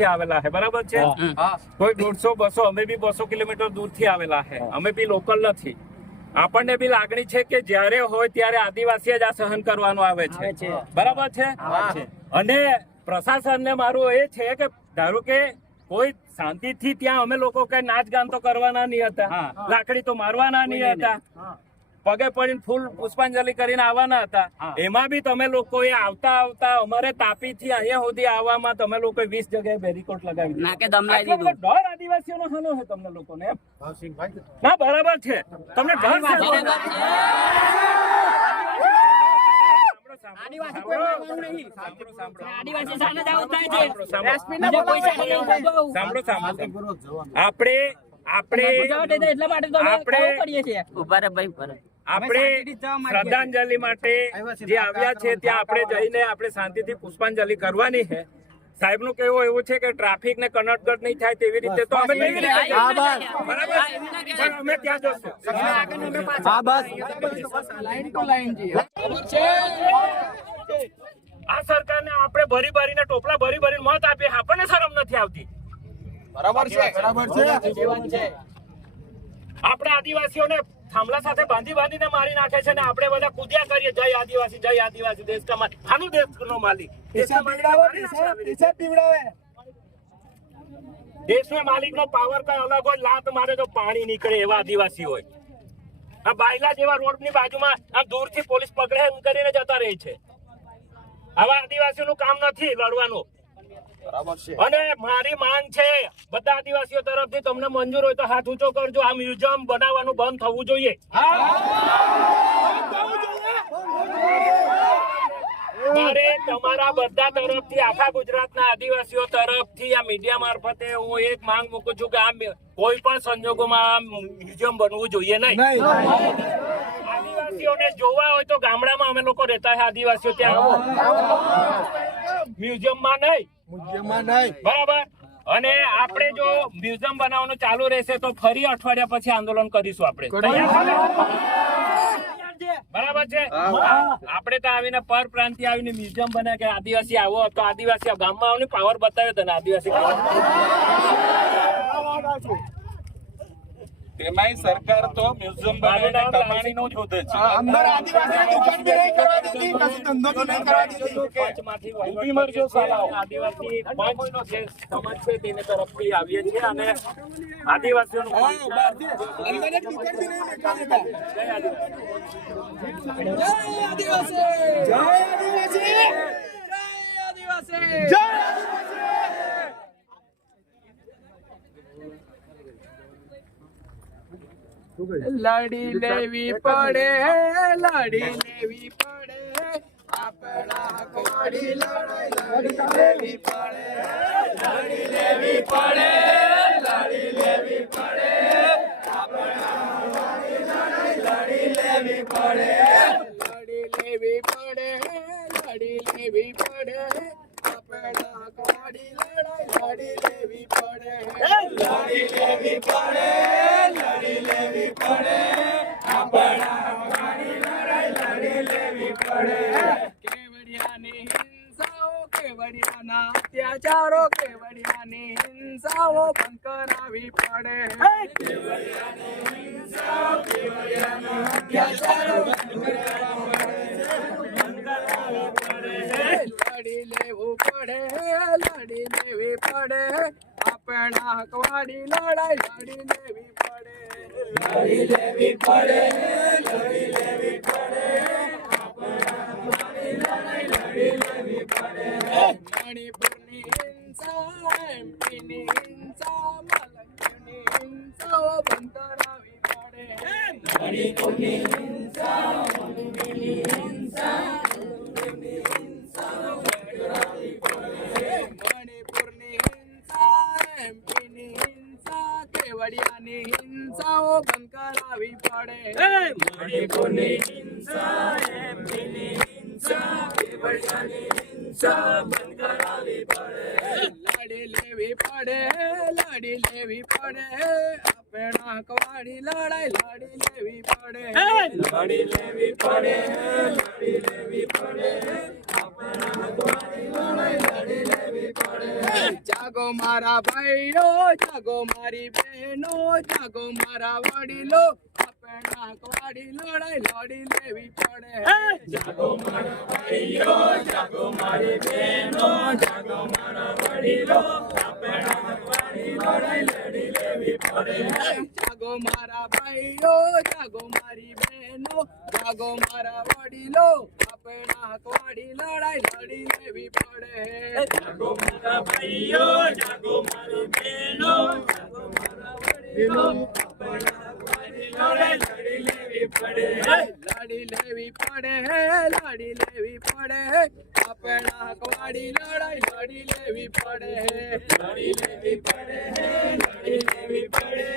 થી આવેલા છે બરાબર છે? કોઈ દોઢસો બસો અમે બી બસો કિલોમીટર દૂરથી આવેલા છે અમે બી લોકલ નથી. આપણને બી લાગણી છે કે જ્યારે હોય ત્યારે આદિવાસી જ આ સહન કરવાનું આવે છે. બરાબર છે? અને પ્રશાસનને મારું એ છે કે ધારો કે કોઈ શાંતિથી ત્યાં અમે લોકો કઈ નાચ ગાન તો કરવાના નહીં હતા. લાકડી તો મારવાના નહીં હતા. પગે પડીને ફૂલ પુષ્પાંજલિ કરીને આવવાના હતા. એમાં બી તમે લોકોએ આવતા આવતા અમારે તાપી થી અહીંયા સુધી આવવામાં તમે લોકો વીસ જગ્યાએ બેરીકોટ લગાવી દીધા. નાકે દમ લાવી આટલો દીધું. ડર આદિવાસીઓનો શાનો છે તમને લોકોને? ના બરાબર છે. તમને ડર. આપણે આપણે આપણે- આપણે શ્રદ્ધાંજલિ માટે જે આવ્યા છે ત્યાં આપણે જઈને આપણે શાંતિથી પુષ્પાંજલિ કરવાની છે. સાહેબનું કેવું એવું છે કે ટ્રાફિક ને કનટગટ નહીં થાય તેવી રીતે તો અમે કેવી રીતે બરાબર? અમે ત્યાં જશું. હા બસ. આ સરકારને આપણે ભરી ભરીને ટોપલા ભરી ભરીને મત આપીએ. આપણને શરમ નથી આવતી. બરાબર છે. બરાબર છે. આપણે આદિવાસીઓને થાંભલા સાથે બાંધી બાંધીને મારી નાખે છે ને આપણે બધા કૂદ્યા કરીએ. જય આદિવાસી જય આદિવાસી દેશ કા માલિક. આનું દેશનો માલિક. દેશના. દેશના માલિકનો પાવર કઈ અલગ હોય લાત મારે તો પાણી નીકળે એવા આદિવાસી હોય. આ બાયલા જેવા રોડની બાજુમાં આમ દૂરથી પોલીસ પકડે એમ કરીને જતા રહે છે. આવા આદિવાસીઓનું કામ નથી લડવાનું. અને મારી માંગ છે બધા આદિવાસીઓ તરફથી તમને મંજૂર હોય તો હાથ ઊંચો કરજો. આ મ્યુઝિયમ બનાવવાનું બંધ થવું જોઈએ. મારે તમારા બધા તરફથી આખા ગુજરાતના આદિવાસીઓ તરફથી આ મીડિયા મારફતે હું એક માંગ મૂકું છું કે આ કોઈ પણ સંજોગોમાં મ્યુઝિયમ બનવું જોઈએ નહીં. આદિવાસીઓને જોવા હોય તો ગામડામાં અમે લોકો રહેતા હોય આદિવાસીઓ ત્યાં. આવો મ્યુઝિયમમાં નહીં. મુજ્યમાં નહીં બરાબર અને આપણે જો મ્યુઝિયમ બનાવવાનું ચાલુ રહેશે તો ફરી અઠવાડિયા પછી આંદોલન કરીશું આપણે બરાબર છે આપણે તો આવીને પર પ્રાંતિ આવીને મ્યુઝિયમ બને કે આદિવાસી આવો તો આદિવાસી ગામમાં આવીને પાવર બતાવ્યો તને આદિવાસી તેમાંય સરકાર તો મ્યુઝિયમ બનાવીને કમાણીનું જ હોદે છે. અંદર આદિવાસી દુકાન બી નહીં કરવા દીધી કશું ધંધો બી નહીં કરવા દીધી. પંચમાંથી ઊભી મરજો સાલાઓ. આદિવાસી પંચનો જે સમાજ છે તેની તરફથી આવીએ છીએ અને આદિવાસીઓનું પંચ અંદર એક દુકાન બી નહીં લેતા જય આદિવાસી. જય આદિવાસી. જય આદિવાસી. જય આદિવાસી. લડી લેવી પડે લડી લેવી પડે આપણા હકવાળી લડાઈ લડી લેવી પડે લડી લેવી પડે લડી લેવી પડે આપણા હકવાળી લડાઈ લડી લેવી પડે લડી લેવી પડે લડી લેવી પડે આપણા હકવાળી લડાઈ લડી લેવી પડે લડી લેવી પડે લડી લેવી પડે આપણા હકવાળી લડાઈ લડી લેવી પડે કેવડિયાની હિંસાઓ કેવડિયાના અત્યાચારો કેવડિયાની હિંસાઓ બંધ કરાવી પડે કેવડિયાની હિંસાઓ કેવડિયાના અત્યાચારો બંધ કરાવવા પડે લડી લેવું પડે લડી લેવી પડે આપણા હકવાડી લડાઈ લડી લેવી પડે લડી લેવી પડે લડી લેવી પડે આપણા હકવાડી લડાઈ લડી લેવી પડે મણિપુરની હિંસા એમપીની હિંસા મલંગની હિંસાઓ બંધ કરાવી પડે મણિપુરની હિંસા મલંગની હિંસા મલંગની હિંસા બંધ કરાવી પડે. મણિપુરની હિંસા એમપીની હિંસા કેવડિયાની હિંસાઓ બંધ કરાવી પડે. મણિપુરની હિંસા એમપીની હિંસા કેવડિયાની હિંસા બંધ કરાવી પડે લડી લેવી પડે લડી લેવી પડે હકવાળી લડાઈ લડી લેવી પડે. લડી લેવી પડે લડી લેવી પડે. જાગો મારા ભાઈઓ જાગો મારી બહેનો જાગો મારા વડીલો. આપણા હકવાડી લડાઈ લડી લેવી પડે. જાગો મારા ભાઈઓ જાગો મારી બહેનો જાગો મારા વડીલો આપણા હકવાડી લડાઈ લડી લેવી પડે જાગો મારા ભાઈઓ જાગો મારી બહેનો જાગો મારા વડીલો આપણા હકવાડી લડાઈ લડી લેવી પડે. જાગો મારા ભાઈઓ જાગો મારી બહેનો જાગો મારા વડીલો લડી લેવી પડે. લડી લેવી પડે લડી લેવી પડે. આપણા હકવાડી લડાઈ લડી લેવી પડે. લડી લેવી પડે લડી લેવી પડે.